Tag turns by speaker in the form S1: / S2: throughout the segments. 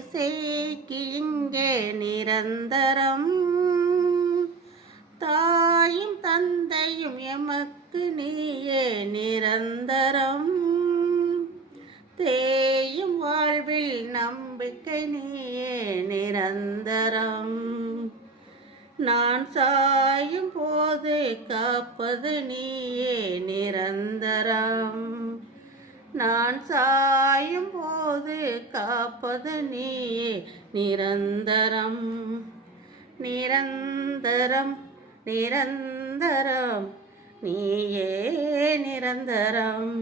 S1: சேக்கி இங்கே நிரந்தரம். தாயும் தந்தையும் எமக்கு நீயே நிரந்தரம். தேயும் வாழ்வில் நம்பிக்கை நீயே நிரந்தரம். நான் சாயும் போது காப்பது நீயே நிரந்தரம். நான் சாயும் போது காப்பது நீயே. நிரந்தரம் நிரந்தரம் நிரந்தரம். நீயே நிரந்தரம்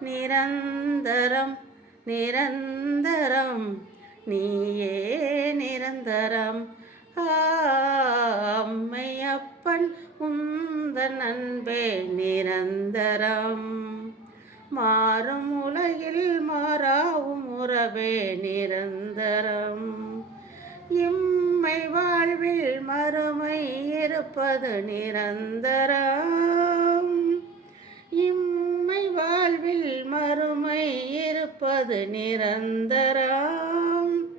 S1: நிரந்தரம் நிரந்தரம். நீயே நிரந்தரம். அம்மையப்பன் உந்த நண்பே நிரந்தரம். மாறும் உலகில் மாறாவும் உறவே நிரந்தரம். இம்மை வாழ்வில் மறுமை இருப்பது நிரந்தரம். இம்மை வாழ்வில் மறுமை இருப்பது நிரந்தரம்.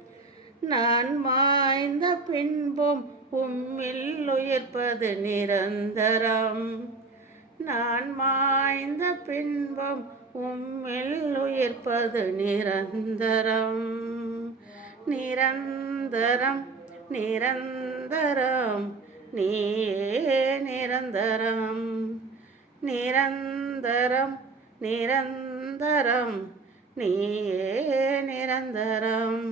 S1: நான் மாய்ந்த பின்பும் உம்மில் உயிர்ப்பது நிரந்தரம். நான் மா மாய்ந்த பின்பம் உம்மில் உயிர்ப்பது நிரந்தரம். நிரந்தரம் நிரந்தரம் நீயே நிரந்தரம். நிரந்தரம் நிரந்தரம் நீயே நிரந்தரம்.